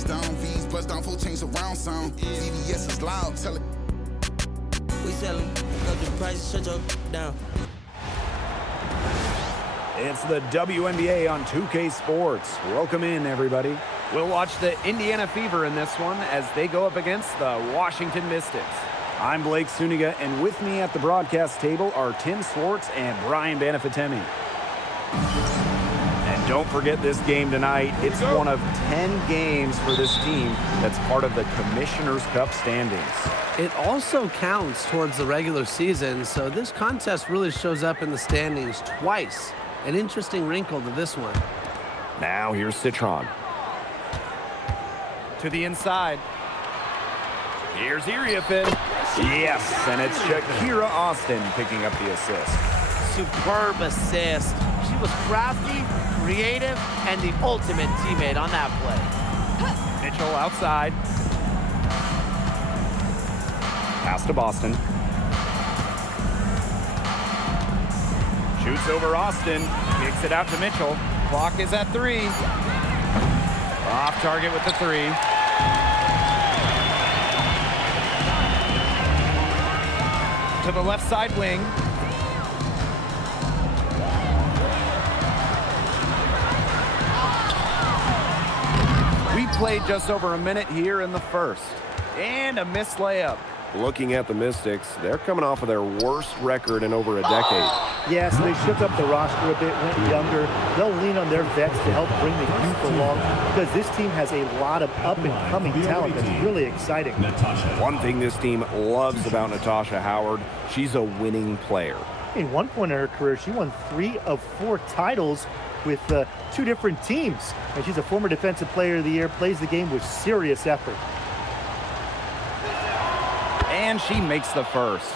touchdown. V's bust down, full change surround sound. VVS is loud, tell it. We sellin', up the price, shut your down. It's the WNBA on 2K Sports. Welcome in, everybody. We'll watch the Indiana Fever in this one as they go up against the Washington Mystics. I'm Blake Suniga, and with me at the broadcast table are Tim Swartz and Brian Banafitemi. And don't forget this game tonight. It's one of 10 games for this team that's part of the Commissioner's Cup standings. It also counts towards the regular season, so this contest really shows up in the standings twice. An interesting wrinkle to this one. Now here's Citron. To the inside. Here's Iriafin. Yes, and it's Shakira Austin picking up the assist. Superb assist. She was crafty, creative, and the ultimate teammate on that play. Mitchell outside. Pass to Boston. Shoots over Austin. Kicks it out to Mitchell. Clock is at 3. Off target with the 3. To the left side wing. We played just over a minute here in the first. And a missed layup. Looking at the Mystics, they're coming off of their worst record in over a decade. Yeah, so they shook up the roster a bit, went younger. They'll lean on their vets to help bring the youth along because this team has a lot of up-and-coming talent that's really exciting. One thing this team loves about Natasha Howard, she's a winning player. In one point in her career, she won 3 of 4 titles with 2 different teams. And she's a former Defensive Player of the Year, plays the game with serious effort. And she makes the first.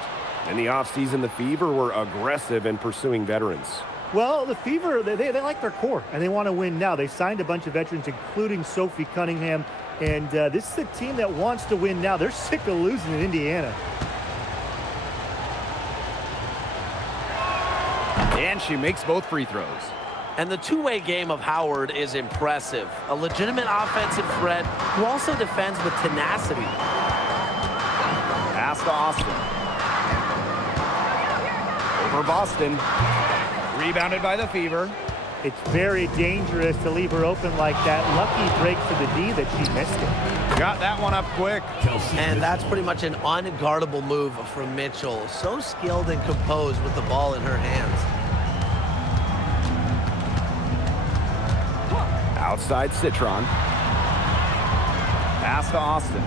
In the offseason, the Fever were aggressive in pursuing veterans. Well, the Fever, they like their core, and they want to win now. They signed a bunch of veterans, including Sophie Cunningham, and this is a team that wants to win now. They're sick of losing in Indiana. And she makes both free throws. And the two-way game of Howard is impressive. A legitimate offensive threat who also defends with tenacity. Pass to Austin. Over Boston. Rebounded by the Fever. It's very dangerous to leave her open like that. Lucky break for the D that she missed it. Got that one up quick. And that's pretty much an unguardable move from Mitchell. So skilled and composed with the ball in her hands. Outside Citron. Pass to Austin.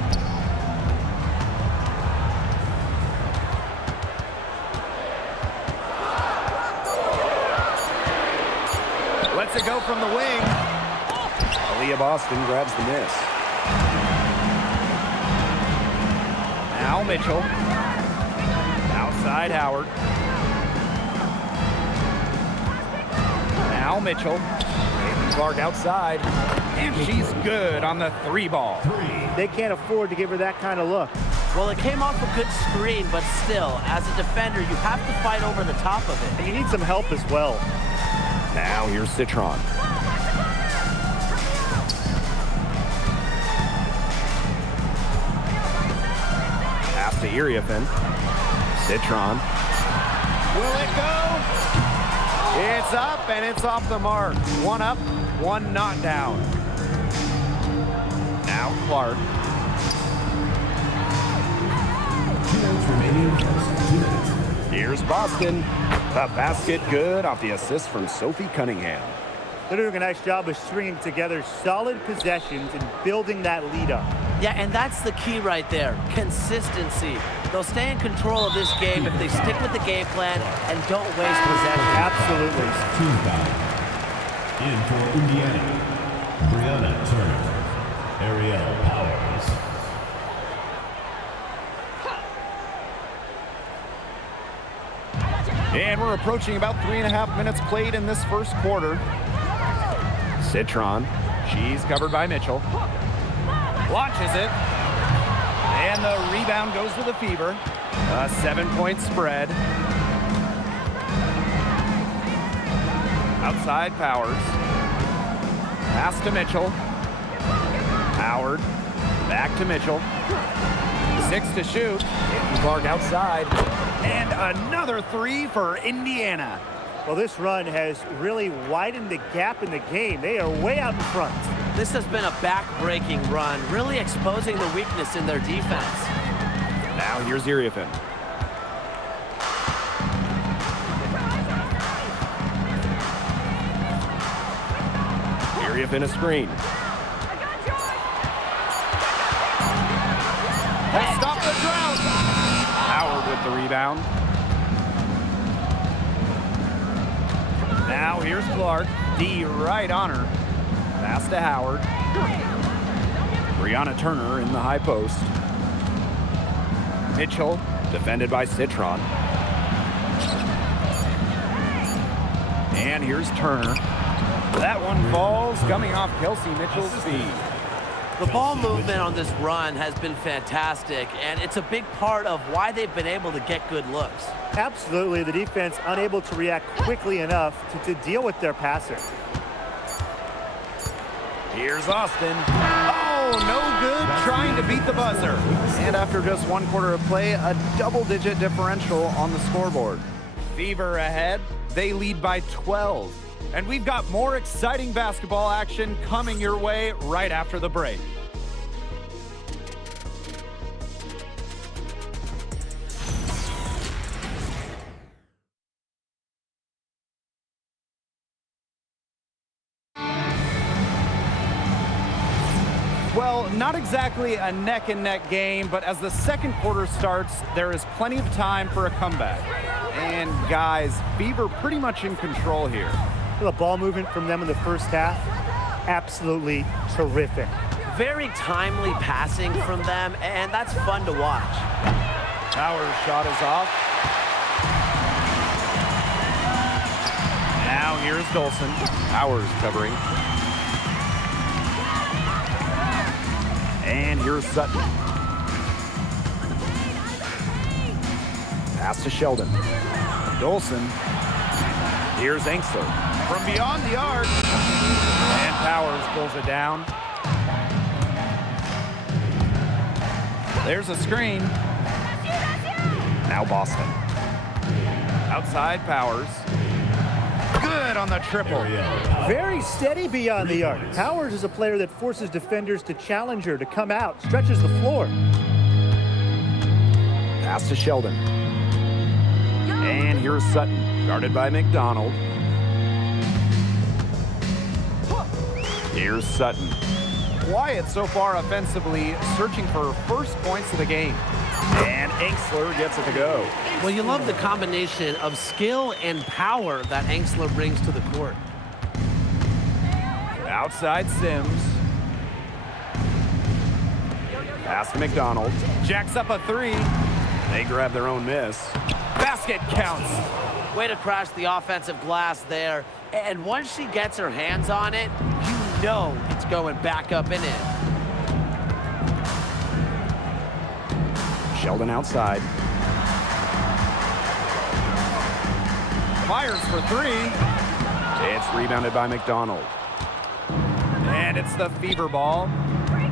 Lets it go from the wing. Aaliyah Boston grabs the miss. Now Mitchell. Outside Howard. Now Mitchell. Caitlin Clark outside. And she's good on the 3 ball. They can't afford to give her that kind of look. Well, it came off a good screen, but still, as a defender, you have to fight over the top of it. And you need some help as well. Now here's Citron. Pass to Iriafin. Citron. Will it go? It's up and it's off the mark. 1 up, 1 not down. Now Clark. Here's Boston. The basket good off the assist from Sophie Cunningham. They're doing a nice job of stringing together solid possessions and building that lead up. Yeah, and that's the key right there, consistency. They'll stay in control of this game if they stick with the game plan and don't waste possession. Absolutely. Team foul. In for Indiana, Brianna Turner, Ariel Powers. And we're approaching about 3.5 minutes played in this first quarter. Citron. She's covered by Mitchell. Launches it. And the rebound goes to the Fever. A 7-point spread. Outside Powers. Pass to Mitchell. Powers. Back to Mitchell. 6 to shoot. Clark outside. And another 3 for Indiana. Well, this run has really widened the gap in the game. They are way out in front. This has been a back-breaking run, really exposing the weakness in their defense. Now here's Iriefin. Iriefin a screen. Stop the drought. Howard with the rebound. Now here's Clark. D right on her. Pass to Howard. Brianna Turner in the high post. Mitchell. Defended by Citron. And here's Turner. That one falls, coming off Kelsey Mitchell's feet. The ball movement on this run has been fantastic, and it's a big part of why they've been able to get good looks. Absolutely, the defense unable to react quickly enough to deal with their passer. Here's Austin. Oh, no good, trying to beat the buzzer. And after just 1 quarter of play, a double-digit differential on the scoreboard. Fever ahead. They lead by 12. And we've got more exciting basketball action coming your way right after the break. Well, not exactly a neck-and-neck game, but as the second quarter starts, there is plenty of time for a comeback. And guys, Fever pretty much in control here. The ball movement from them in the first half, absolutely terrific. Very timely passing from them, and that's fun to watch. Howard's shot is off. Now here's Dolson. Howard's covering. And here's Sutton. Pass to Sheldon. Dolson. Here's Engstler. From beyond the arc. And Powers pulls it down. There's a screen. Now Boston. Outside Powers. Good on the triple. Very steady beyond the arc. Powers is a player that forces defenders to challenge her, to come out, stretches the floor. Pass to Sheldon. And here's Sutton, guarded by McDonald. Here's Sutton. Wyatt so far offensively searching for first points of the game. And Engstler gets it to go. Well, you love the combination of skill and power that Engstler brings to the court. Outside Sims. Pass to McDonald. Jacks up a 3. They grab their own miss. Basket counts. Way to crash the offensive glass there. And once she gets her hands on it, you know it's going back up and in. Sheldon outside. Fires for 3. It's rebounded by McDonald. And it's the Fever ball.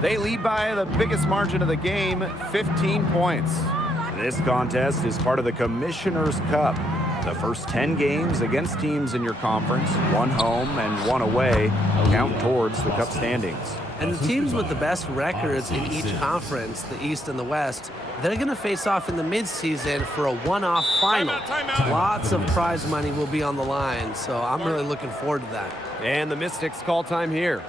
They lead by the biggest margin of the game, 15 points. This contest is part of the Commissioner's Cup. The first 10 games against teams in your conference, 1 home and 1 away, count towards the cup standings. And the teams with the best records in each conference, the East and the West, they're going to face off in the midseason for a one-off final. Lots of prize money will be on the line, so I'm really looking forward to that. And the Mystics call time here.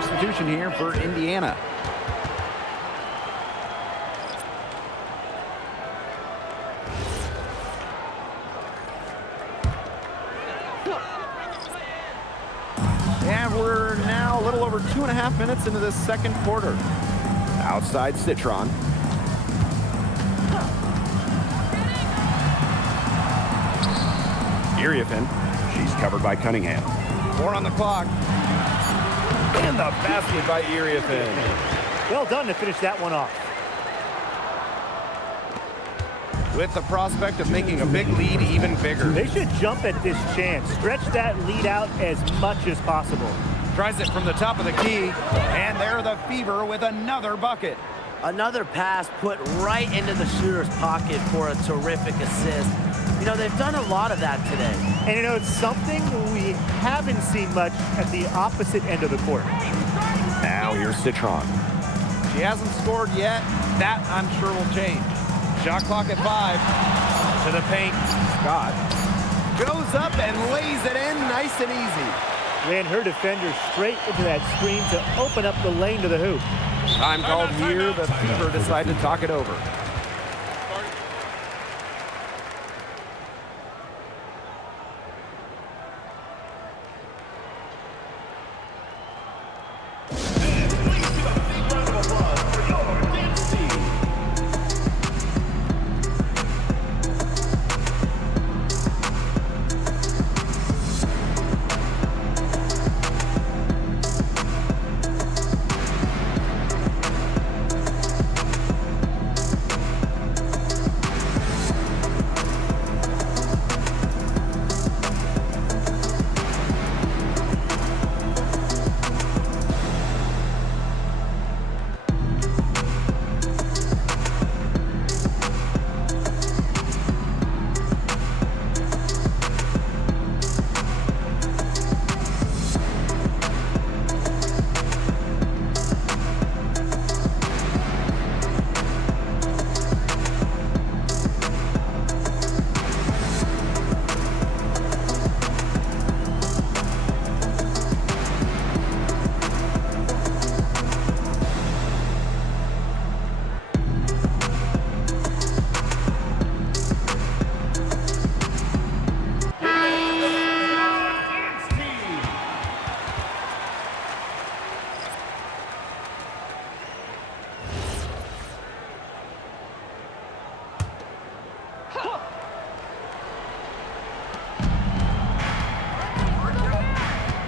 substitution here for Indiana. And we're now a little over 2.5 minutes into this second quarter. Outside Citron. Iriafen. She's covered by Cunningham. 4 on the clock. And the basket by Iriafen. Well done to finish that one off. With the prospect of making a big lead even bigger. They should jump at this chance. Stretch that lead out as much as possible. Tries it from the top of the key. And there the Fever with another bucket. Another pass put right into the shooter's pocket for a terrific assist. You know, they've done a lot of that today. And you know, it's something we haven't seen much at the opposite end of the court. Now here's Citron. She hasn't scored yet. That, I'm sure, will change. Shot clock at 5. To the paint. Scott goes up and lays it in nice and easy. Ran her defender straight into that screen to open up the lane to the hoop. Time called here. The Fever decide to talk it over.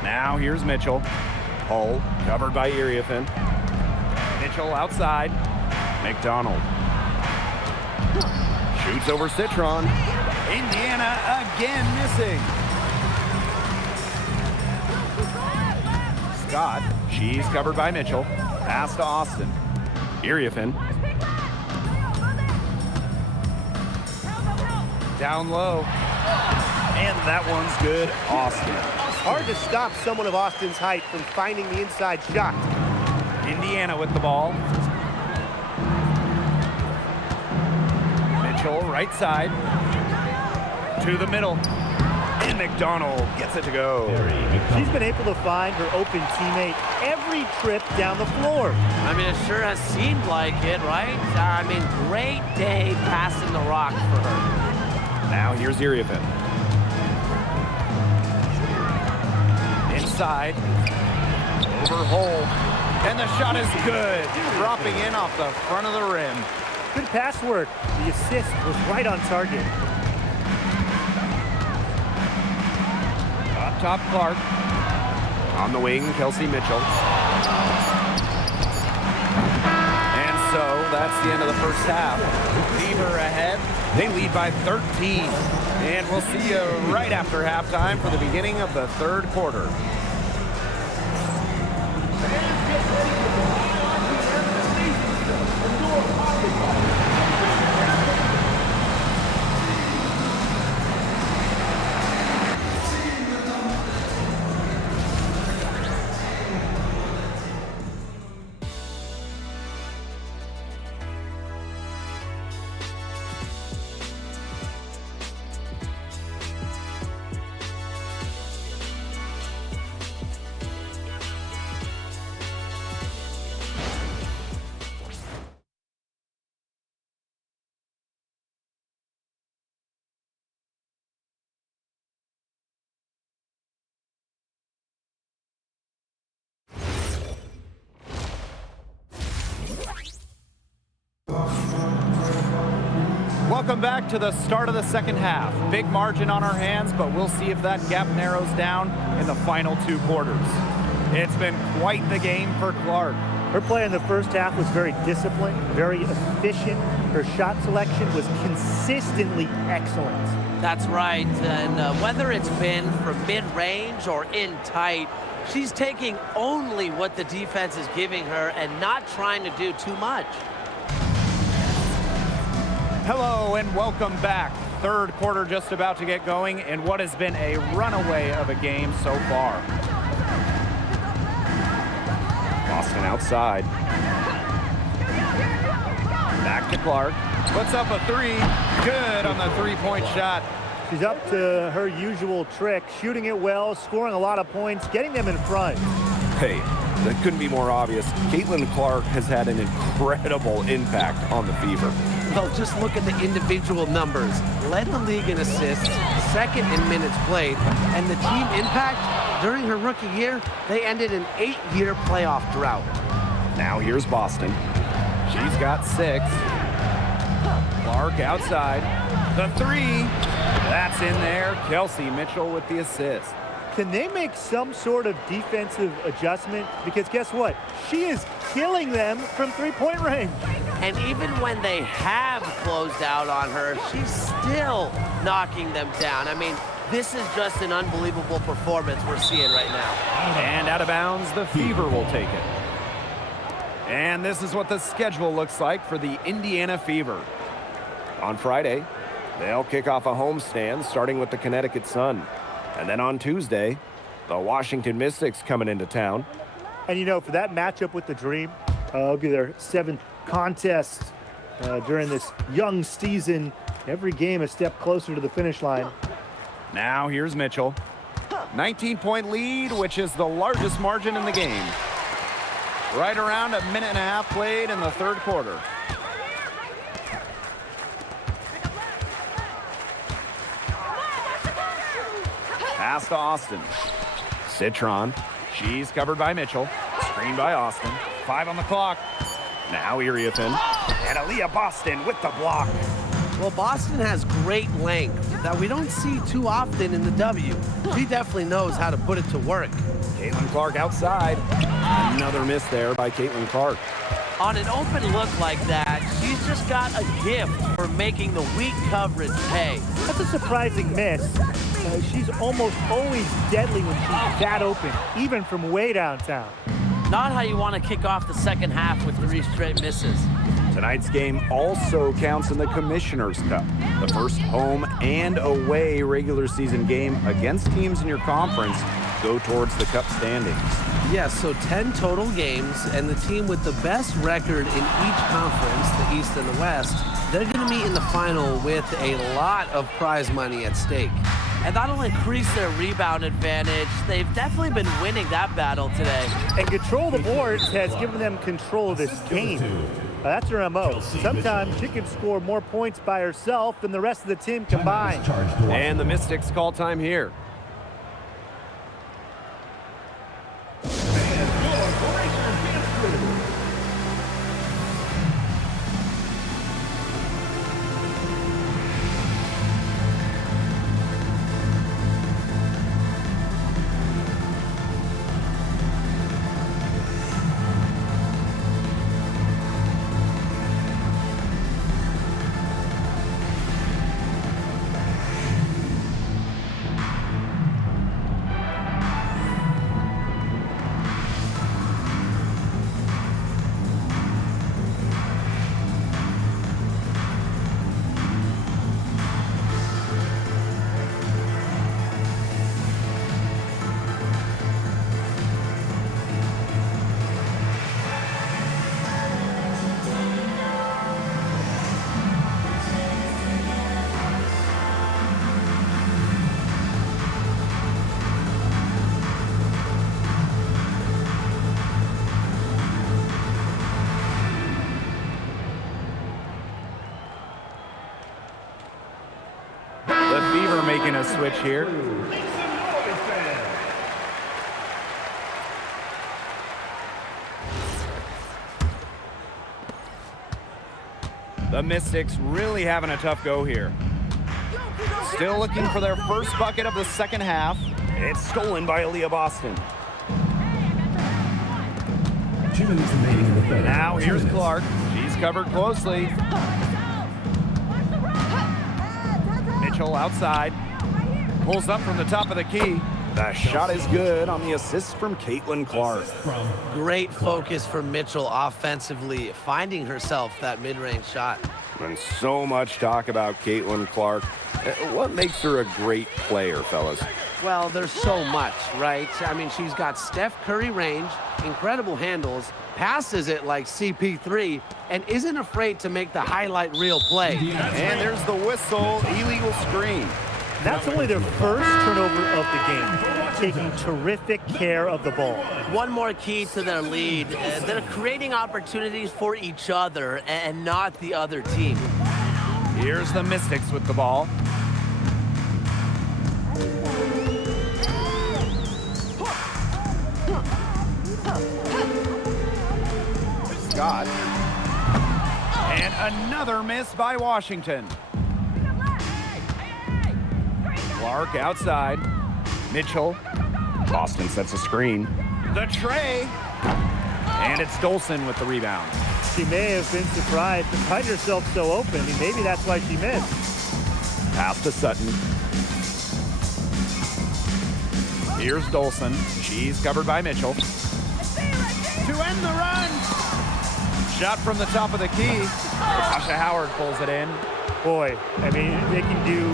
Now here's Mitchell. Hull covered by Iriafen. Mitchell outside. McDonald. Shoots over Citron. Indiana again missing. Scott. She's covered by Mitchell. Pass to Austin. Iriafen. Down low. And that one's good. Austin. Hard to stop someone of Austin's height from finding the inside shot. Indiana with the ball. Mitchell, right side. To the middle. And McDonald gets it to go. She's been able to find her open teammate every trip down the floor. I mean, it sure has seemed like it, right? I mean, great day passing the rock for her. Now here's Iriafen. Inside. Over Hull. And the shot is good. Dropping in off the front of the rim. Good pass work. The assist was right on target. Up top, Clark. On the wing, Kelsey Mitchell. And so that's the end of the first half. Fever ahead. They lead by 13. And we'll see you right after halftime for the beginning of the third quarter. Welcome back to the start of the second half. Big margin on our hands, but we'll see if that gap narrows down in the final 2 quarters. It's been quite the game for Clark. Her play in the first half was very disciplined, very efficient. Her shot selection was consistently excellent. That's right, and whether it's been from mid-range or in tight, she's taking only what the defense is giving her and not trying to do too much. Hello and welcome back. Third quarter just about to get going in what has been a runaway of a game so far. Boston outside. Back to Clark. Puts up a 3. Good on the 3-point shot. She's up to her usual trick, shooting it well, scoring a lot of points, getting them in front. Hey, that couldn't be more obvious. Caitlin Clark has had an incredible impact on the Fever. Well, just look at the individual numbers. Led the league in assists, second in minutes played, and the team impact during her rookie year, they ended an 8-year playoff drought. Now here's Boston. She's got 6. Clark outside. The 3. That's in there. Kelsey Mitchell with the assist. Can they make some sort of defensive adjustment? Because guess what? She is killing them from 3-point range. And even when they have closed out on her, she's still knocking them down. I mean, this is just an unbelievable performance we're seeing right now. And out of bounds, the Fever will take it. And this is what the schedule looks like for the Indiana Fever. On Friday, they'll kick off a homestand starting with the Connecticut Sun. And then on Tuesday, the Washington Mystics coming into town. And you know, for that matchup with the Dream, it'll be their 7th contest during this young season. Every game a step closer to the finish line. Now here's Mitchell. 19-point lead, which is the largest margin in the game. Right around 1.5 minutes played in the third quarter. Pass to Austin. Citron. She's covered by Mitchell. Screened by Austin. 5 on the clock. Now Iriafen. And Aaliyah Boston with the block. Well, Boston has great length that we don't see too often in the W. She definitely knows how to put it to work. Caitlin Clark outside. Another miss there by Caitlin Clark. On an open look like that, she's just got a gift for making the weak coverage pay. That's a surprising miss. She's almost always deadly when she's that open, even from way downtown. Not how you want to kick off the second half with 3 straight misses. Tonight's game also counts in the Commissioner's Cup, the first home and away regular season game against teams in your conference go towards the Cup standings. Yes, so 10 total games, and the team with the best record in each conference, the East and the West, they're going to meet in the final with a lot of prize money at stake. And that'll increase their rebound advantage. They've definitely been winning that battle today. And control the boards has given them control of this game. That's her MO. Sometimes she can score more points by herself than the rest of the team combined. And the Mystics call time here. Making a switch here. The Mystics really having a tough go here. Still looking for their first bucket of the second half. It's stolen by Aaliyah Boston. 2 minutes remaining in the third. Now 2 here's minutes. Clark. She's covered closely. Mitchell outside. Pulls up from the top of the key. The shot is good on the assist from Caitlin Clark. From Great focus from Mitchell offensively, finding herself that mid-range shot. And so much talk about Caitlin Clark. What makes her a great player, fellas? Well, there's so much, right? I mean, she's got Steph Curry range, incredible handles, passes it like CP3, and isn't afraid to make the highlight reel play. And there's the whistle. Illegal screen. That's only their first turnover of the game, taking terrific care of the ball. One more key to their lead. They're creating opportunities for each other and not the other team. Here's the Mystics with the ball. Scott. And another miss by Washington. Clark outside. Mitchell. Boston sets a screen. The tray. And it's Dolson with the rebound. She may have been surprised to find herself so open, and maybe that's why she missed. Pass to Sutton. Here's Dolson. She's covered by Mitchell. To end the run. Shot from the top of the key. Tasha Howard pulls it in. Boy, I mean, they can do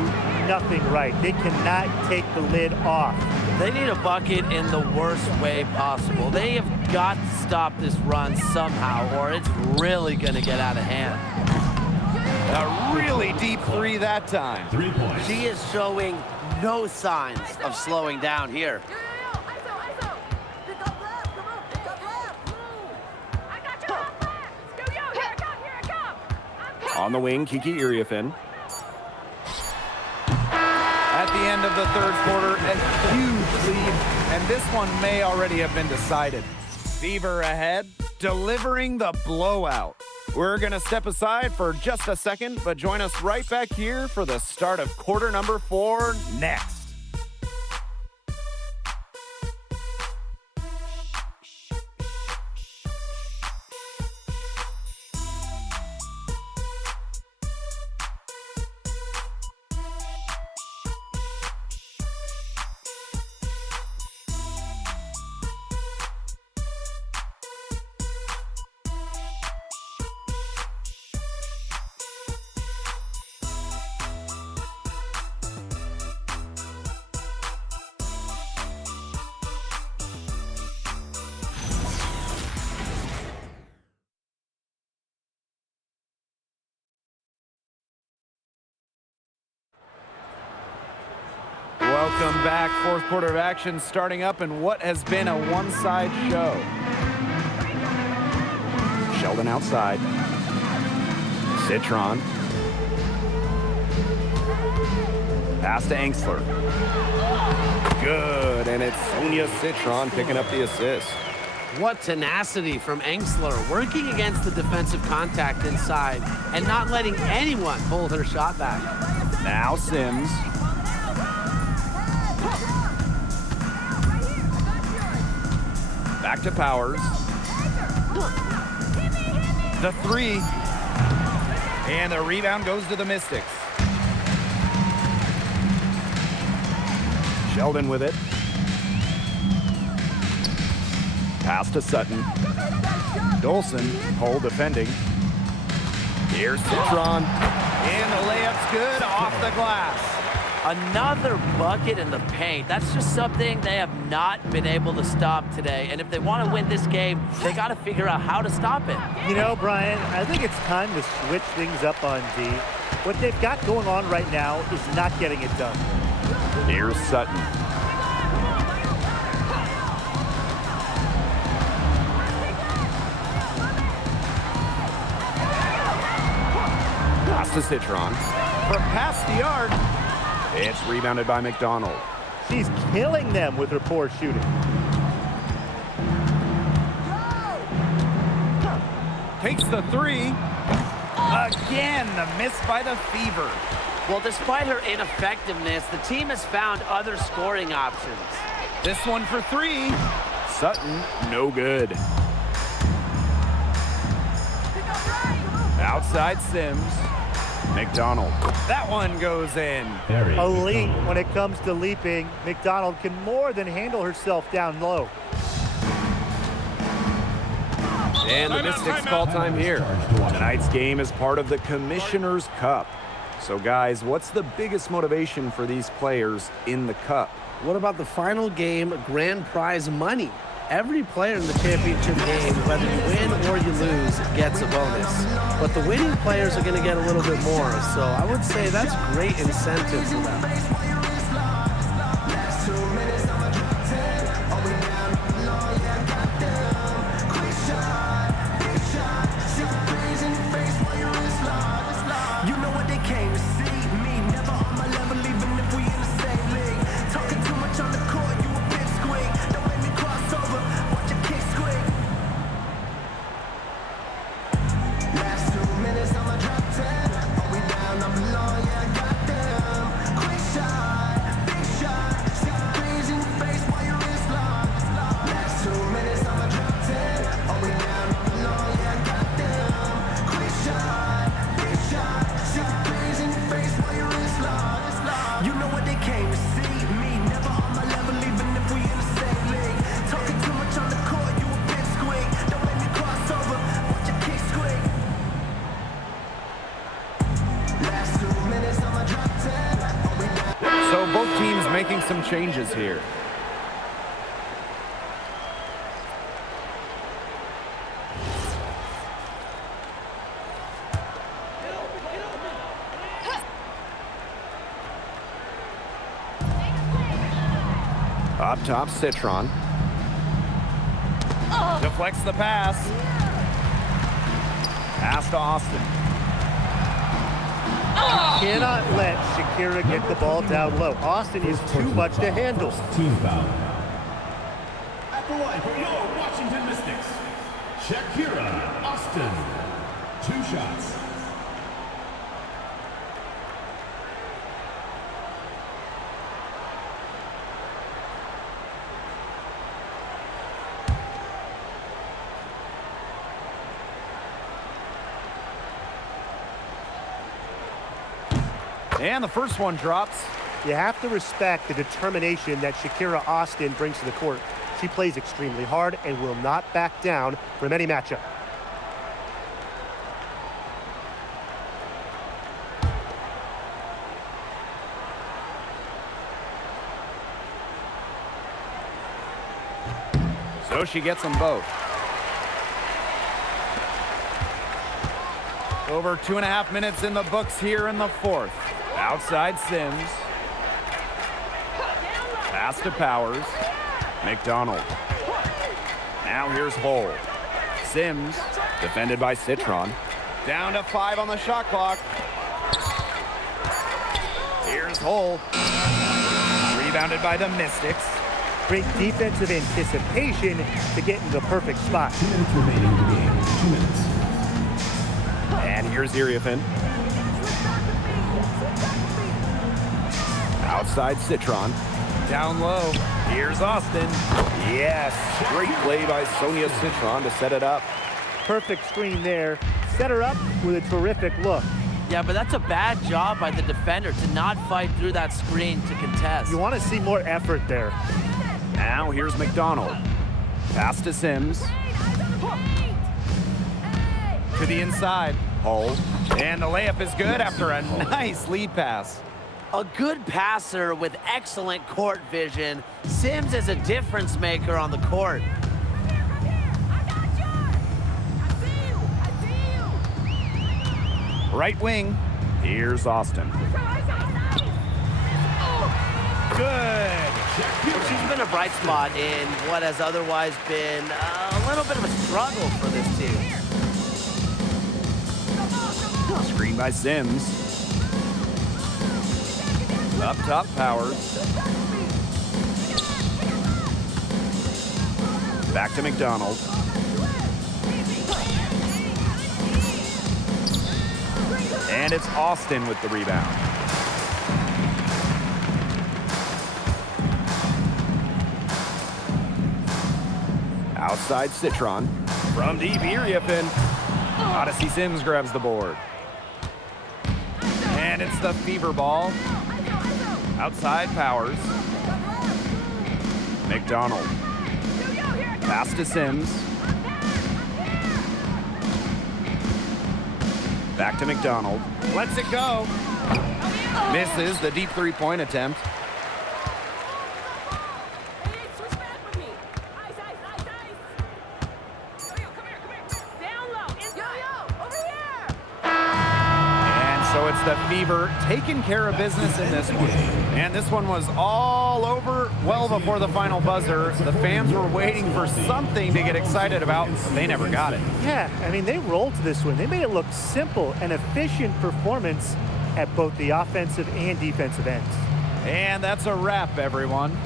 nothing right. They cannot take the lid off. They need a bucket in the worst way possible. They have got to stop this run somehow, or it's really going to get out of hand. A really deep three that time. 3 points. She is showing no signs of slowing down here. On the wing, Kiki Iriafen. At the end of the third quarter, a huge lead, and this one may already have been decided. Fever ahead, delivering the blowout. We're going to step aside for just a second, but join us right back here for the start of quarter number 4 next. Welcome back. Fourth quarter of action starting up in what has been a one-side show. Sheldon outside. Citron. Pass to Angsler. Good, and it's Sonia Citron picking up the assist. What tenacity from Angsler, working against the defensive contact inside and not letting anyone pull her shot back. Now Sims. Back to Powers. The three. And the rebound goes to the Mystics. Sheldon with it. Pass to Sutton. Dolson, Hull defending. Here's Citron. And the layup's good off the glass. Another bucket in the paint. That's just something they have not been able to stop today. And if they want to win this game, they got to figure out how to stop it. You know, Brian, I think it's time to switch things up on D. What they've got going on right now is not getting it done. Here's Sutton. Pass to Citron. From past the arc. It's rebounded by McDonald. She's killing them with her poor shooting. Takes the three. Again, the miss by the Fever. Well, despite her ineffectiveness, the team has found other scoring options. This one for three. Sutton, no good. Outside Sims. McDonald. That one goes in. Elite when it comes to leaping. McDonald can more than handle herself down low. And the Mystics call time here. Tonight's game is part of the Commissioner's Cup. So guys, what's the biggest motivation for these players in the Cup? What about the final game grand prize money? Every player in the championship game, whether you win or you lose, gets a bonus. But the winning players are going to get a little bit more. So I would say that's great incentive for them. So both teams making some changes here. Up top, Citron. Deflects the pass. Pass to Austin. Cannot let Shakira get the ball down low. Austin is too much to handle. Team foul. At the line for your Washington Mystics, Shakira Austin. 2 shots. And the first one drops. You have to respect the determination that Shakira Austin brings to the court. She plays extremely hard and will not back down from any matchup. So she gets them both. Over 2.5 minutes in the books here in the fourth. Outside Sims. Pass to Powers. McDonald. Now here's Hull. Sims. Defended by Citron. Down to 5 on the shot clock. Here's Hull. Rebounded by the Mystics. Great defensive anticipation to get in the perfect spot. 2 minutes remaining in the game. 2 minutes. And here's Iriafin. Outside Citron. Down low. Here's Austin. Yes, great play by Sonia Citron to set it up. Perfect screen there. Set her up with a terrific look. Yeah, but that's a bad job by the defender to not fight through that screen to contest. You want to see more effort there. Now here's McDonald. Pass to Sims. To the inside. Hull. And the layup is good after a nice lead pass. A good passer with excellent court vision. Sims is a difference maker on the court. Right wing. Here's Austin. Good. Well, she's been a bright spot in what has otherwise been a little bit of a struggle for this team. Screen by Sims. Up top, Powers. Back to McDonald. And it's Austin with the rebound. Outside Citron. From deep, Iriafen. Odyssey Sims grabs the board. And it's the Fever ball. Outside Powers. McDonald. Pass to Sims. Back to McDonald. Lets it go. Misses the deep three-point attempt. So it's the Fever taking care of business in this one. And this one was all over well before the final buzzer. The fans were waiting for something to get excited about. They never got it. Yeah, I mean, they rolled to this one. They made it look simple and efficient performance at both the offensive and defensive ends. And that's a wrap, everyone.